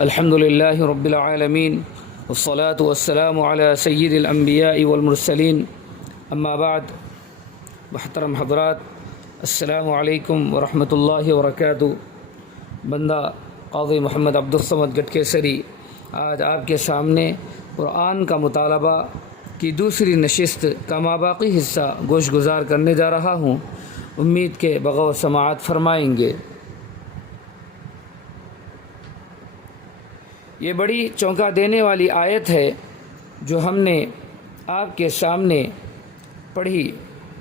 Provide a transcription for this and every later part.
الحمد للہ رب العالمین والصلاة والسلام علی سید الانبیاء والمرسلین اما بعد. محترم حضرات، السلام علیکم ورحمۃ اللہ وبرکاتہ. بندہ قاضی محمد عبدالصمد گٹکیسری آج آپ کے سامنے قرآن کا مطالبہ کی دوسری نشست کا ماباقی حصہ گوش گزار کرنے جا رہا ہوں. امید کے بغور سماعت فرمائیں گے. یہ بڑی چونکا دینے والی آیت ہے جو ہم نے آپ کے سامنے پڑھی.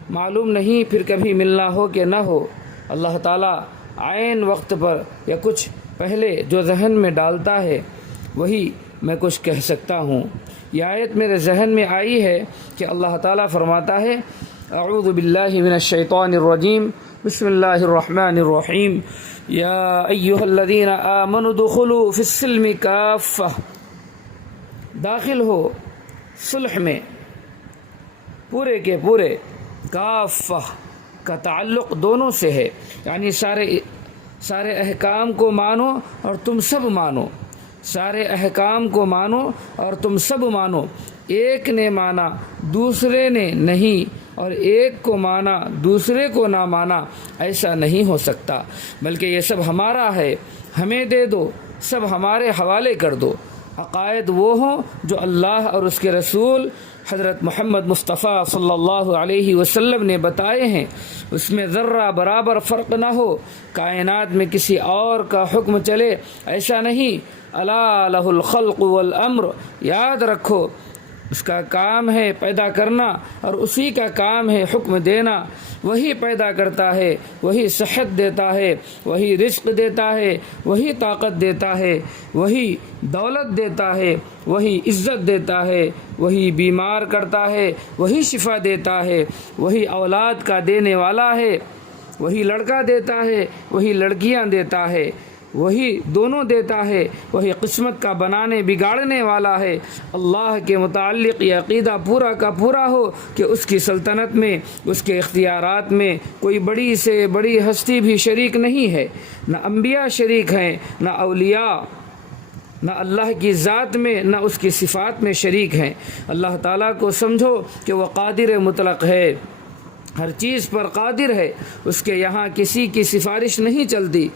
معلوم نہیں پھر کبھی ملنا ہو کہ نہ ہو، اللہ تعالیٰ عین وقت پر یا کچھ پہلے جو ذہن میں ڈالتا ہے وہی میں کچھ کہہ سکتا ہوں. یہ آیت میرے ذہن میں آئی ہے کہ اللہ تعالیٰ فرماتا ہے اعوذ باللہ من الشیطان الرجیم بسم اللہ الرحمن الرحیم یا ایہا الذین آمنوا ادخلوا فی السلم کافہ. داخل ہو صلح میں پورے کے پورے. کافہ کا تعلق دونوں سے ہے، یعنی سارے احکام کو مانو اور تم سب مانو. سارے احکام کو مانو اور تم سب مانو. ایک نے مانا دوسرے نے نہیں، اور ایک کو مانا دوسرے کو نہ مانا، ایسا نہیں ہو سکتا. بلکہ یہ سب ہمارا ہے، ہمیں دے دو، سب ہمارے حوالے کر دو. عقائد وہ ہوں جو اللہ اور اس کے رسول حضرت محمد مصطفیٰ صلی اللہ علیہ وسلم نے بتائے ہیں، اس میں ذرہ برابر فرق نہ ہو. کائنات میں کسی اور کا حکم چلے ایسا نہیں. الا لہ الخلق والامر، یاد رکھو اس کا کام ہے پیدا کرنا اور اسی کا کام ہے حکم دینا. وہی پیدا کرتا ہے، وہی صحت دیتا ہے، وہی رزق دیتا ہے، وہی طاقت دیتا ہے، وہی دولت دیتا ہے، وہی عزت دیتا ہے، وہی بیمار کرتا ہے، وہی شفا دیتا ہے، وہی اولاد کا دینے والا ہے. وہی لڑکا دیتا ہے، وہی لڑکیاں دیتا ہے، وہی دونوں دیتا ہے، وہی قسمت کا بنانے بگاڑنے والا ہے. اللہ کے متعلق یہ عقیدہ پورا کا پورا ہو کہ اس کی سلطنت میں، اس کے اختیارات میں کوئی بڑی سے بڑی ہستی بھی شریک نہیں ہے. نہ انبیاء شریک ہیں، نہ اولیاء، نہ اللہ کی ذات میں نہ اس کی صفات میں شریک ہیں. اللہ تعالیٰ کو سمجھو کہ وہ قادر مطلق ہے، ہر چیز پر قادر ہے، اس کے یہاں کسی کی سفارش نہیں چلتی.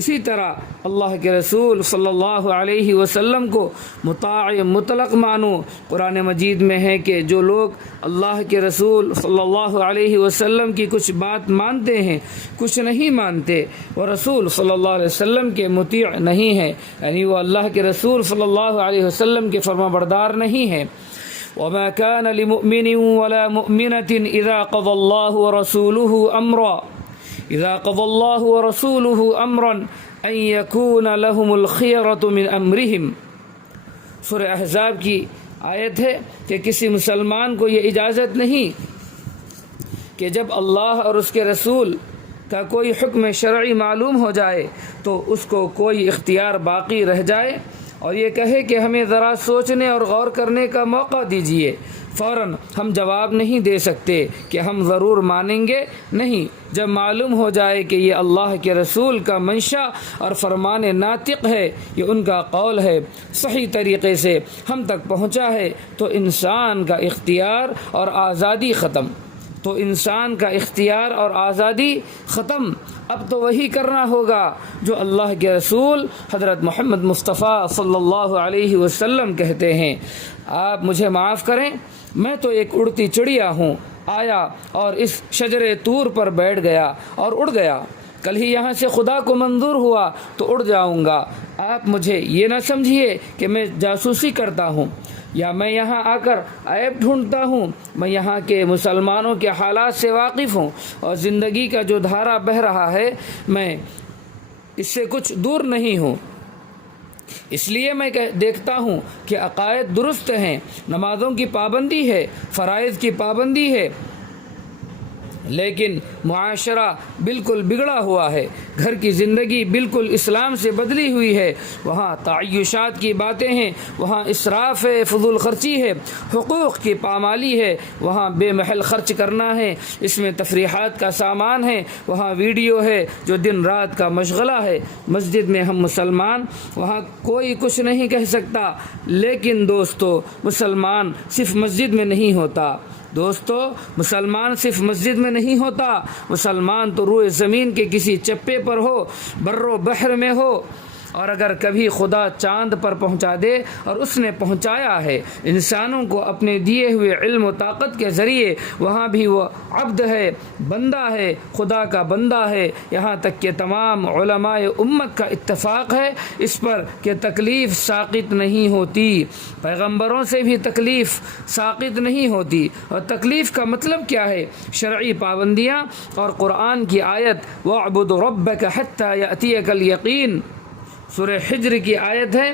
اسی طرح اللہ کے رسول صلی اللہ علیہ وسلم کو مطاع مطلق مانو. قرآن مجید میں ہے کہ جو لوگ اللہ کے رسول صلی اللہ علیہ وسلم کی کچھ بات مانتے ہیں، کچھ نہیں مانتے، وہ رسول صلی اللہ علیہ وسلم کے مطیع نہیں ہیں، یعنی وہ اللہ کے رسول صلی اللہ علیہ وسلم کے فرما بردار نہیں ہیں. وما كان لمؤمن ولا مؤمنة إذا قضى الله ورسوله أمرا أن يكون لهم الخيرة من أمرهم. سورہ احزاب کی آیت ہے کہ کسی مسلمان کو یہ اجازت نہیں کہ جب اللہ اور اس کے رسول کا کوئی حکم شرعی معلوم ہو جائے تو اس کو کوئی اختیار باقی رہ جائے اور یہ کہے کہ ہمیں ذرا سوچنے اور غور کرنے کا موقع دیجیے. فوراً ہم جواب نہیں دے سکتے کہ ہم ضرور مانیں گے. نہیں، جب معلوم ہو جائے کہ یہ اللہ کے رسول کا منشا اور فرمان ناطق ہے، یہ ان کا قول ہے، صحیح طریقے سے ہم تک پہنچا ہے، تو انسان کا اختیار اور آزادی ختم. اب تو وہی کرنا ہوگا جو اللہ کے رسول حضرت محمد مصطفیٰ صلی اللہ علیہ وسلم کہتے ہیں. آپ مجھے معاف کریں، میں تو ایک اڑتی چڑیا ہوں. آیا اور اس شجر طور پر بیٹھ گیا اور اڑ گیا. کل ہی یہاں سے خدا کو منظور ہوا تو اڑ جاؤں گا. آپ مجھے یہ نہ سمجھیے کہ میں جاسوسی کرتا ہوں یا میں یہاں آ کر عیب ڈھونڈتا ہوں. میں یہاں کے مسلمانوں کے حالات سے واقف ہوں اور زندگی کا جو دھارا بہہ رہا ہے میں اس سے کچھ دور نہیں ہوں. اس لیے میں دیکھتا ہوں کہ عقائد درست ہیں، نمازوں کی پابندی ہے، فرائض کی پابندی ہے، لیکن معاشرہ بالکل بگڑا ہوا ہے. گھر کی زندگی بالکل اسلام سے بدلی ہوئی ہے، وہاں تعیشات کی باتیں ہیں، وہاں اسراف ہے، فضول خرچی ہے، حقوق کی پامالی ہے، وہاں بے محل خرچ کرنا ہے، اس میں تفریحات کا سامان ہے، وہاں ویڈیو ہے جو دن رات کا مشغلہ ہے۔ مسجد میں ہم مسلمان، وہاں کوئی کچھ نہیں کہہ سکتا، لیکن دوستو مسلمان صرف مسجد میں نہیں ہوتا، مسلمان صرف مسجد میں نہیں ہوتا، مسلمان تو روئے زمین کے کسی چپے پر ہو، بر و بحر میں ہو، اور اگر کبھی خدا چاند پر پہنچا دے، اور اس نے پہنچایا ہے انسانوں کو اپنے دیے ہوئے علم و طاقت کے ذریعے، وہاں بھی وہ عبد ہے، بندہ ہے، خدا کا بندہ ہے۔ یہاں تک کہ تمام علماء امت کا اتفاق ہے اس پر کہ تکلیف ساقط نہیں ہوتی، پیغمبروں سے بھی تکلیف ساقط نہیں ہوتی۔ اور تکلیف کا مطلب کیا ہے؟ شرعی پابندیاں اور قرآن کی آیت وَاعْبُدْ رَبَّكَ حَتَّى يَأْتِيَكَ الْيَقِينُ، سورہ حجر کی آیت ہے،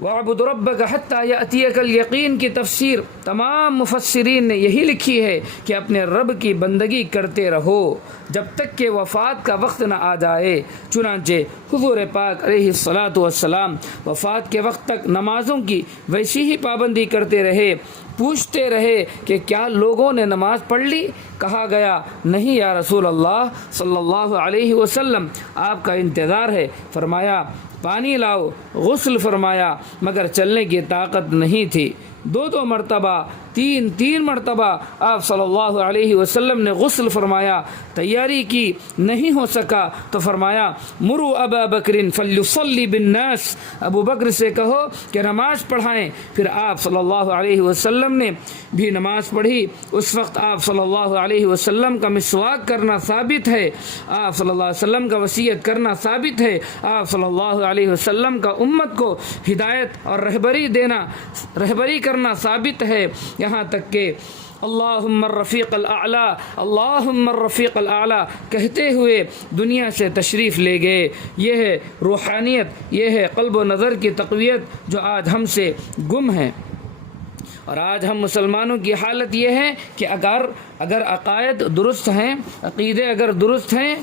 وَاعْبُدْ رَبَّكَ حَتَّى يَأْتِيَكَ الْيَقِينُ کی تفسیر تمام مفسرین نے یہی لکھی ہے کہ اپنے رب کی بندگی کرتے رہو جب تک کہ وفات کا وقت نہ آ جائے۔ چنانچہ حضور پاک علیہ الصلاۃ والسلام وفات کے وقت تک نمازوں کی ویسی ہی پابندی کرتے رہے، پوچھتے رہے کہ کیا لوگوں نے نماز پڑھ لی؟ کہا گیا نہیں یا رسول اللہ صلی اللہ علیہ وسلم، آپ کا انتظار ہے۔ فرمایا پانی لاؤ، غسل فرمایا، مگر چلنے کی طاقت نہیں تھی۔ دو مرتبہ، تین مرتبہ آپ صلی اللہ علیہ وسلم نے غسل فرمایا، تیاری کی، نہیں ہو سکا تو فرمایا مروا ابا بکر فلیصلی بالناس، ابو بکر سے کہو کہ نماز پڑھائیں۔ پھر آپ صلی اللہ علیہ وسلم نے بھی نماز پڑھی۔ اس وقت آپ صلی اللہ علیہ وسلم کا مسواک کرنا ثابت ہے، آپ صلی اللہ علیہ وسلم کا وصیت کرنا ثابت ہے، آپ صلی اللہ علیہ وسلم کا امت کو ہدایت اور رہبری کرنا ثابت ہے، یہاں تک کہ اللہم الرفیق الاعلیٰ، اللہم الرفیق الاعلیٰ کہتے ہوئے دنیا سے تشریف لے گئے۔ یہ ہے روحانیت، یہ ہے قلب و نظر کی تقویت جو آج ہم سے گم ہے۔ اور آج ہم مسلمانوں کی حالت یہ ہے کہ اگر عقائد درست ہیں، عقیدے اگر درست ہیں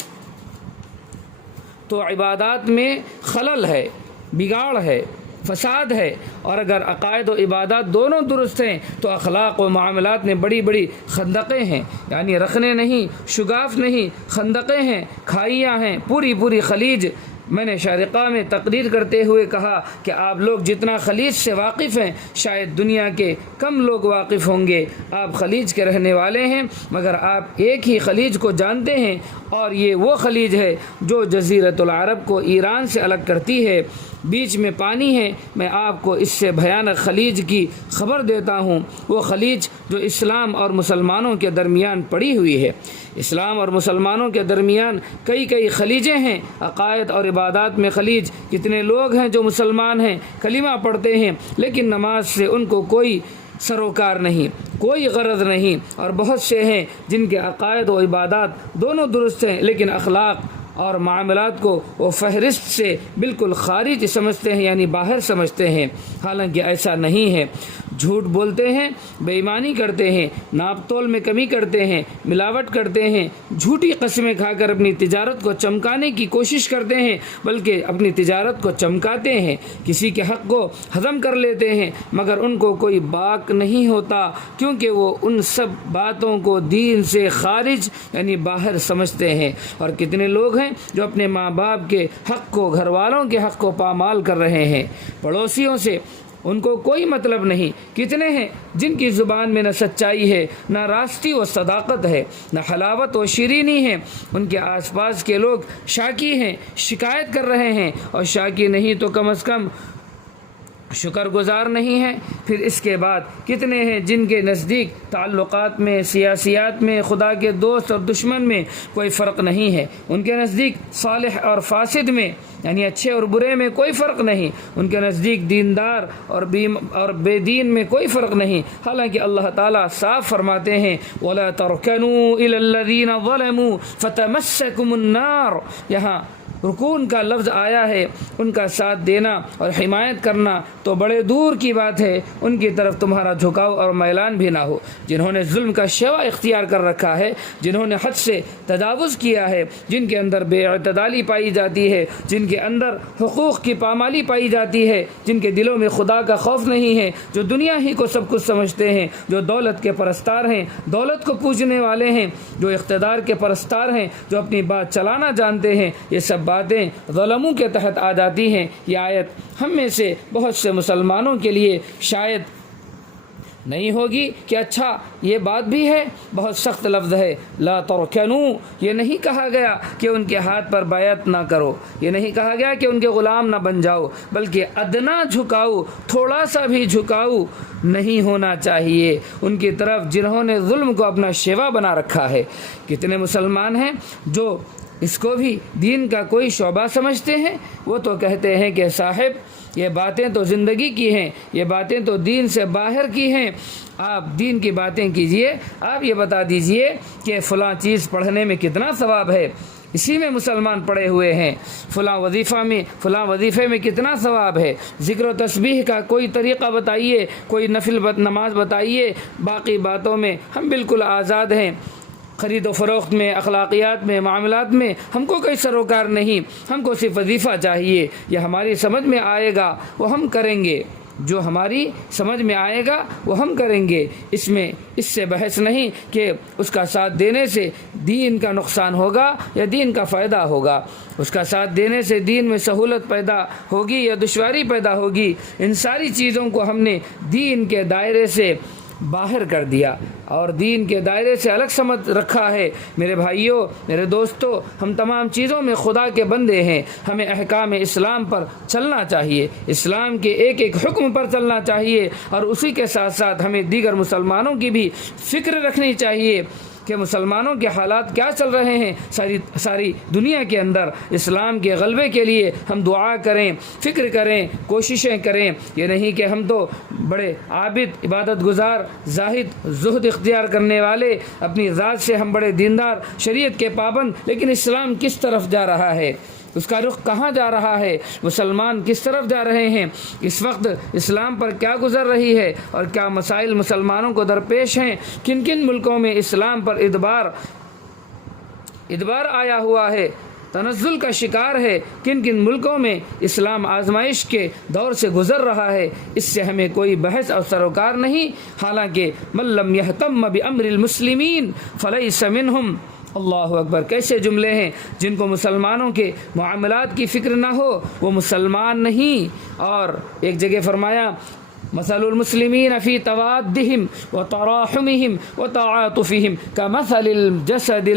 تو عبادات میں خلل ہے، بگاڑ ہے، فساد ہے، اور اگر عقائد و عبادات دونوں درست ہیں تو اخلاق و معاملات میں بڑی بڑی خندقیں ہیں، یعنی رخنے نہیں، شگاف نہیں، خندقیں ہیں، کھائیاں ہیں، پوری خلیج۔ میں نے شارقہ میں تقریر کرتے ہوئے کہا کہ آپ لوگ جتنا خلیج سے واقف ہیں شاید دنیا کے کم لوگ واقف ہوں گے۔ آپ خلیج کے رہنے والے ہیں مگر آپ ایک ہی خلیج کو جانتے ہیں، اور یہ وہ خلیج ہے جو جزیرۃ العرب کو ایران سے الگ کرتی ہے، بیچ میں پانی ہے۔ میں آپ کو اس سے بھیانک خلیج کی خبر دیتا ہوں، وہ خلیج جو اسلام اور مسلمانوں کے درمیان پڑی ہوئی ہے۔ اسلام اور مسلمانوں کے درمیان کئی خلیجیں ہیں، عقائد اور عبادات میں خلیج۔ کتنے لوگ ہیں جو مسلمان ہیں، کلمہ پڑھتے ہیں، لیکن نماز سے ان کو کوئی سروکار نہیں، کوئی غرض نہیں، اور بہت سے ہیں جن کے عقائد و عبادات دونوں درست ہیں لیکن اخلاق اور معاملات کو وہ فہرست سے بالکل خارج سمجھتے ہیں، یعنی باہر سمجھتے ہیں، حالانکہ ایسا نہیں ہے۔ جھوٹ بولتے ہیں، بے ایمانی کرتے ہیں، ناپ تول میں کمی کرتے ہیں، ملاوٹ کرتے ہیں، جھوٹی قسمیں کھا کر اپنی تجارت کو چمکانے کی کوشش کرتے ہیں، بلکہ اپنی تجارت کو چمکاتے ہیں، کسی کے حق کو ہضم کر لیتے ہیں، مگر ان کو کوئی باک نہیں ہوتا، کیونکہ وہ ان سب باتوں کو دین سے خارج یعنی باہر سمجھتے ہیں۔ اور کتنے لوگ ہیں جو اپنے ماں باپ کے حق کو، گھر والوں کے حق کو پامال کر رہے ہیں، پڑوسیوں سے ان کو کوئی مطلب نہیں۔ کتنے ہیں جن کی زبان میں نہ سچائی ہے، نہ راستی و صداقت ہے، نہ حلاوت و شیرینی ہے۔ ان کے آس پاس کے لوگ شاکی ہیں، شکایت کر رہے ہیں، اور شاکی نہیں تو کم از کم شکر گزار نہیں ہیں۔ پھر اس کے بعد کتنے ہیں جن کے نزدیک تعلقات میں، سیاسیات میں، خدا کے دوست اور دشمن میں کوئی فرق نہیں ہے۔ ان کے نزدیک صالح اور فاسد میں یعنی اچھے اور برے میں کوئی فرق نہیں۔ ان کے نزدیک دیندار اور بے دین میں کوئی فرق نہیں، حالانکہ اللہ تعالیٰ صاف فرماتے ہیں وَلَا تَرْكَنُوا إِلَى الَّذِينَ ظَلَمُوا فَتَمَسَّكُمُ النَّارُ۔ یہاں رکون کا لفظ آیا ہے ان کا ساتھ دینا اور حمایت کرنا تو بڑے دور کی بات ہے ان کی طرف تمہارا جھکاؤ اور میلان بھی نہ ہو۔ جنہوں نے ظلم کا شیوا اختیار کر رکھا ہے، جنہوں نے حد سے تجاوز کیا ہے، جن کے اندر بے اعتدالی پائی جاتی ہے، جن کے اندر حقوق کی پامالی پائی جاتی ہے، جن کے دلوں میں خدا کا خوف نہیں ہے، جو دنیا ہی کو سب کچھ سمجھتے ہیں، جو دولت کے پرستار ہیں، دولت کو پوجنے والے ہیں، جو اقتدار کے پرستار ہیں، جو اپنی بات چلانا جانتے ہیں، یہ سب باتیں ظلموں کے تحت آ جاتی ہیں۔ یہ آیت ہم میں سے بہت سے مسلمانوں کے لیے شاید نہیں ہوگی کہ اچھا یہ بات بھی ہے، بہت سخت لفظ ہے، لا ترکنوا، یہ نہیں کہا گیا کہ ان کے ہاتھ پر بیعت نہ کرو، یہ نہیں کہا گیا کہ ان کے غلام نہ بن جاؤ، بلکہ ادنا جھکاؤ، تھوڑا سا بھی جھکاؤ نہیں ہونا چاہیے ان کی طرف جنہوں نے ظلم کو اپنا شیوا بنا رکھا ہے۔ کتنے مسلمان ہیں جو اس کو بھی دین کا کوئی شعبہ سمجھتے ہیں، وہ تو کہتے ہیں کہ صاحب یہ باتیں تو زندگی کی ہیں، یہ باتیں تو دین سے باہر کی ہیں، آپ دین کی باتیں کیجئے، آپ یہ بتا دیجئے کہ فلاں چیز پڑھنے میں کتنا ثواب ہے، اسی میں مسلمان پڑے ہوئے ہیں، فلاں وظیفے میں کتنا ثواب ہے، ذکر و تسبیح کا کوئی طریقہ بتائیے، کوئی نفل نماز بتائیے، باقی باتوں میں ہم بالکل آزاد ہیں، خرید و فروخت میں، اخلاقیات میں، معاملات میں ہم کو کوئی سروکار نہیں، ہم کو صرف وظیفہ چاہیے، یہ ہماری سمجھ میں آئے گا وہ ہم کریں گے، جو ہماری سمجھ میں آئے گا وہ ہم کریں گے، اس سے بحث نہیں کہ اس کا ساتھ دینے سے دین کا نقصان ہوگا یا دین کا فائدہ ہوگا، اس کا ساتھ دینے سے دین میں سہولت پیدا ہوگی یا دشواری پیدا ہوگی، ان ساری چیزوں کو ہم نے دین کے دائرے سے باہر کر دیا اور دین کے دائرے سے الگ سمجھ رکھا ہے۔ میرے بھائیوں، میرے دوستوں، ہم تمام چیزوں میں خدا کے بندے ہیں، ہمیں احکام اسلام پر چلنا چاہیے، اسلام کے ایک ایک حکم پر چلنا چاہیے، اور اسی کے ساتھ ساتھ ہمیں دیگر مسلمانوں کی بھی فکر رکھنی چاہیے کہ مسلمانوں کے حالات کیا چل رہے ہیں ساری دنیا کے اندر۔ اسلام کے غلبے کے لیے ہم دعا کریں، فکر کریں، کوششیں کریں، یہ نہیں کہ ہم تو بڑے عابد، عبادت گزار، زاہد، زہد اختیار کرنے والے، اپنی ذات سے ہم بڑے دیندار، شریعت کے پابند، لیکن اسلام کس طرف جا رہا ہے، اس کا رخ کہاں جا رہا ہے، مسلمان کس طرف جا رہے ہیں، اس وقت اسلام پر کیا گزر رہی ہے اور کیا مسائل مسلمانوں کو درپیش ہیں، کن کن ملکوں میں اسلام پر ادبار آیا ہوا ہے، تنزل کا شکار ہے، کن کن ملکوں میں اسلام آزمائش کے دور سے گزر رہا ہے، اس سے ہمیں کوئی بحث اور سروکار نہیں، حالانکہ من لم یہتم بامر المسلمین فلیس منہم۔ اللہ اکبر، کیسے جملے ہیں، جن کو مسلمانوں کے معاملات کی فکر نہ ہو وہ مسلمان نہیں۔ اور ایک جگہ فرمایا مثل المسلمین فی توادہم وتراحمہم وتعاطفہم کمثل الجسد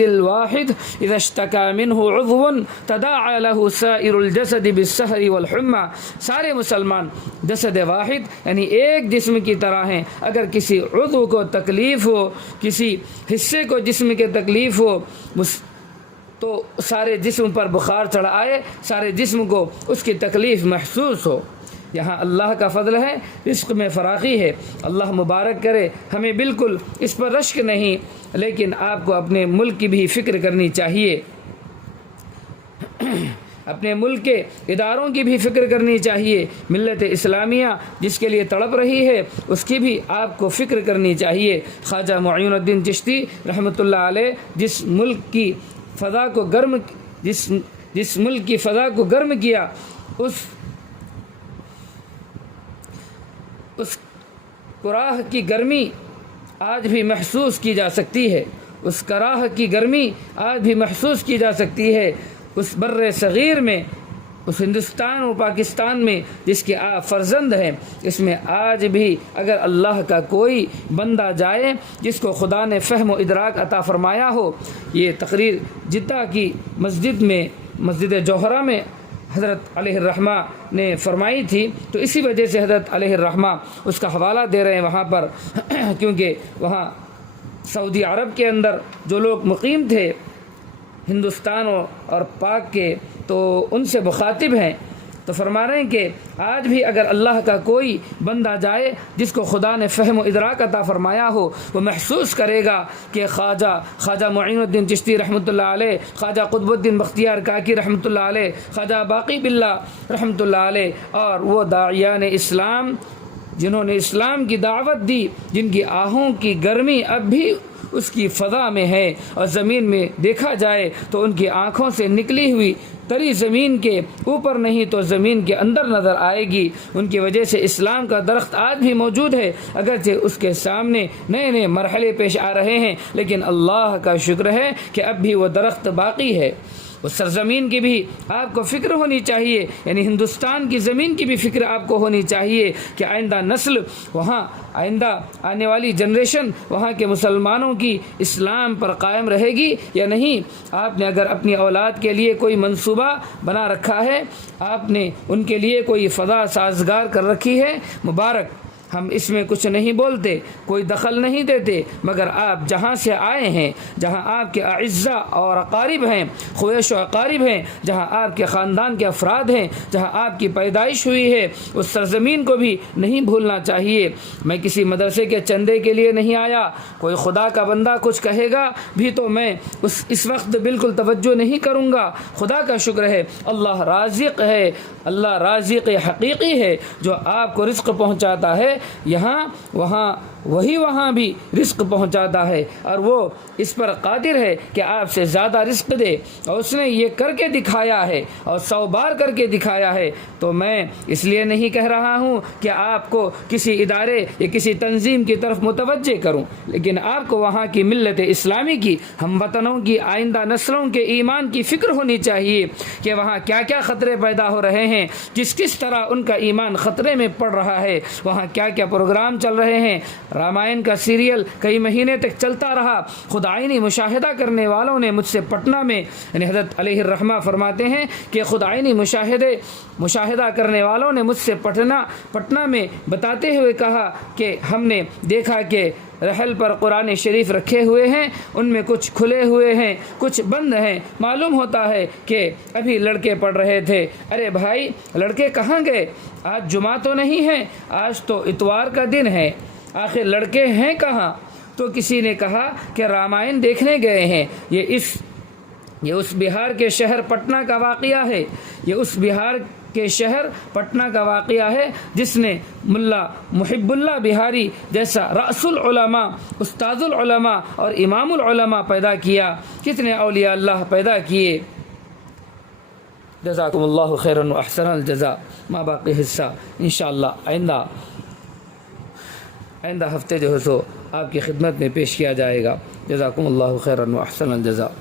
الواحد اذا اشتکى منہ عضو تداعى له سائر الجسد بالسہر والحمى۔ سارے مسلمان جسد واحد یعنی ایک جسم کی طرح ہیں، اگر کسی عضو کو تکلیف ہو، کسی حصے کو جسم کے تکلیف ہو تو سارے جسم پر بخار چڑھ آئے، سارے جسم کو اس کی تکلیف محسوس ہو۔ یہاں اللہ کا فضل ہے، رزق میں فراخی ہے، اللہ مبارک کرے، ہمیں بالکل اس پر رشک نہیں، لیکن آپ کو اپنے ملک کی بھی فکر کرنی چاہیے، اپنے ملک کے اداروں کی بھی فکر کرنی چاہیے، ملت اسلامیہ جس کے لیے تڑپ رہی ہے اس کی بھی آپ کو فکر کرنی چاہیے۔ خواجہ معین الدین چشتی رحمۃ اللہ علیہ جس ملک کی فضا کو گرم کیا، اس کراہ کی گرمی آج بھی محسوس کی جا سکتی ہے، اس کراہ کی گرمی آج بھی محسوس کی جا سکتی ہے، اس بر صغیر میں، اس ہندوستان اور پاکستان میں جس کے آپ فرزند ہیں، اس میں آج بھی اگر اللہ کا کوئی بندہ جائے جس کو خدا نے فہم و ادراک عطا فرمایا ہو، یہ تقریر جدہ کی مسجد جوہرہ میں حضرت علیہ الرحمہ نے فرمائی تھی، تو اسی وجہ سے حضرت علیہ الرحمہ اس کا حوالہ دے رہے ہیں وہاں پر، کیونکہ وہاں سعودی عرب کے اندر جو لوگ مقیم تھے ہندوستان اور پاک کے، تو ان سے مخاطب ہیں، تو فرما رہے ہیں کہ آج بھی اگر اللہ کا کوئی بندہ جائے جس کو خدا نے فہم و ادراک عطا فرمایا ہو، وہ محسوس کرے گا کہ خواجہ معین الدین چشتی رحمۃ اللہ علیہ، خواجہ قطب الدین بختیار کاکی رحمۃ اللہ علیہ، خواجہ باقی باللہ رحمۃ اللہ علیہ اور وہ داعیان اسلام جنہوں نے اسلام کی دعوت دی، جن کی آہوں کی گرمی اب بھی اس کی فضا میں ہے، اور زمین میں دیکھا جائے تو ان کی آنکھوں سے نکلی ہوئی تری زمین کے اوپر نہیں تو زمین کے اندر نظر آئے گی۔ ان کی وجہ سے اسلام کا درخت آج بھی موجود ہے، اگرچہ اس کے سامنے نئے نئے مرحلے پیش آ رہے ہیں، لیکن اللہ کا شکر ہے کہ اب بھی وہ درخت باقی ہے۔ اس سرزمین کی بھی آپ کو فکر ہونی چاہیے، یعنی ہندوستان کی زمین کی بھی فکر آپ کو ہونی چاہیے کہ آئندہ نسل وہاں، آئندہ آنے والی جنریشن وہاں کے مسلمانوں کی اسلام پر قائم رہے گی یا نہیں۔ آپ نے اگر اپنی اولاد کے لیے کوئی منصوبہ بنا رکھا ہے، آپ نے ان کے لیے کوئی فضا سازگار کر رکھی ہے، مبارک، ہم اس میں کچھ نہیں بولتے، کوئی دخل نہیں دیتے، مگر آپ جہاں سے آئے ہیں، جہاں آپ کے اعزا اور اقارب ہیں، خویش و اقارب ہیں، جہاں آپ کے خاندان کے افراد ہیں، جہاں آپ کی پیدائش ہوئی ہے، اس سرزمین کو بھی نہیں بھولنا چاہیے۔ میں کسی مدرسے کے چندے کے لیے نہیں آیا، کوئی خدا کا بندہ کچھ کہے گا بھی تو میں اس وقت بالکل توجہ نہیں کروں گا۔ خدا کا شکر ہے، اللہ رازق ہے، اللہ رازق حقیقی ہے جو آپ کو رزق پہنچاتا ہے، یہاں وہاں وہاں بھی رزق پہنچاتا ہے، اور وہ اس پر قادر ہے کہ آپ سے زیادہ رزق دے، اور اس نے یہ کر کے دکھایا ہے اور 100 بار کر کے دکھایا ہے۔ تو میں اس لیے نہیں کہہ رہا ہوں کہ آپ کو کسی ادارے یا کسی تنظیم کی طرف متوجہ کروں، لیکن آپ کو وہاں کی ملت اسلامی کی، ہم وطنوں کی، آئندہ نسلوں کے ایمان کی فکر ہونی چاہیے کہ وہاں کیا کیا خطرے پیدا ہو رہے ہیں، کس طرح ان کا ایمان خطرے میں پڑ رہا ہے، وہاں کیا کیا پروگرام چل رہے ہیں۔ رامائن کا سیریل کئی مہینے تک چلتا رہا، خود عینی مشاہدہ کرنے والوں نے مجھ سے پٹنہ میں، یعنی حضرت علیہ الرحمہ فرماتے ہیں کہ خود عینی مشاہدہ کرنے والوں نے مجھ سے پٹنہ میں بتاتے ہوئے کہا کہ ہم نے دیکھا کہ رحل پر قرآن شریف رکھے ہوئے ہیں، ان میں کچھ کھلے ہوئے ہیں، کچھ بند ہیں، معلوم ہوتا ہے کہ ابھی لڑکے پڑھ رہے تھے۔ ارے بھائی، لڑکے کہاں گئے؟ آج جمعہ تو نہیں ہے، آج تو اتوار کا دن ہے، آخر لڑکے ہیں کہاں؟ تو کسی نے کہا کہ رامائن دیکھنے گئے ہیں۔ یہ اس بہار کے شہر پٹنہ کا واقعہ ہے، یہ اس بہار کے شہر پٹنہ کا واقعہ ہے جس نے ملا محب اللہ بہاری جیسا رأس العلماء، استاد العلماء اور امام العلماء پیدا کیا، کتنے اولیاء اللہ پیدا کیے۔ جزاکم اللہ خیرا و احسن الجزاء۔ ما باقی حصہ انشاءاللہ آئندہ ہفتے جو ہے سو آپ کی خدمت میں پیش کیا جائے گا۔ جزاکم اللہ خیرا و احسن الجزاء۔